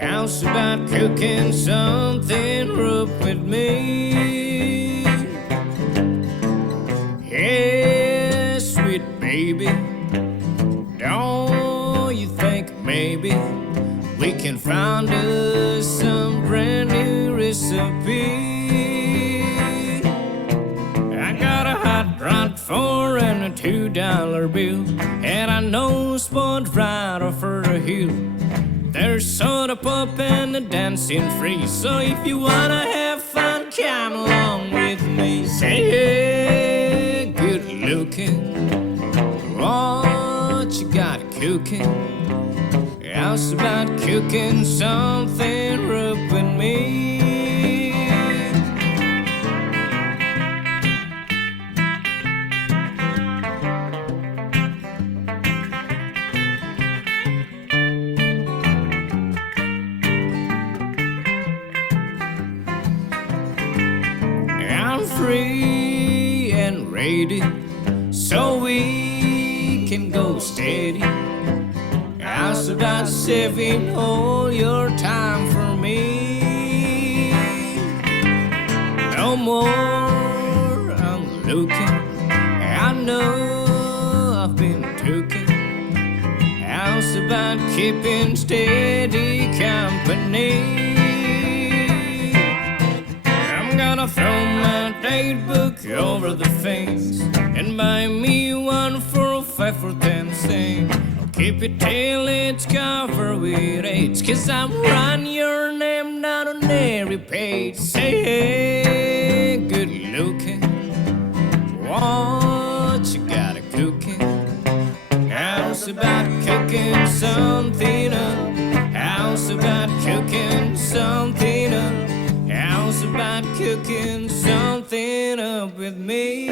How's about cooking something up with me? Hey, sweet baby, don't you think maybe we can find us some brand new recipe? I got a hot rod for and a $2 bill, and I know a spot right off her hill. There's soda pop and a dancing free, so if you wanna have fun, come along with me. Say hey, good looking, what you got cooking? How's about cooking something up with me? I'm free and ready, so we can go steady. How's about saving all your time for me? No more I'm looking, I know I've been tooken. How's about keeping steady company? I'm gonna throw my date book over the fence and buy me one for a 5 for 10 cents. Keep it till it's covered with AIDS, 'cause I'm writing your name down on every page. Say hey, good looking, what you got a cooking? How's about cooking something up? How's about cooking something up? How's about cooking something up with me?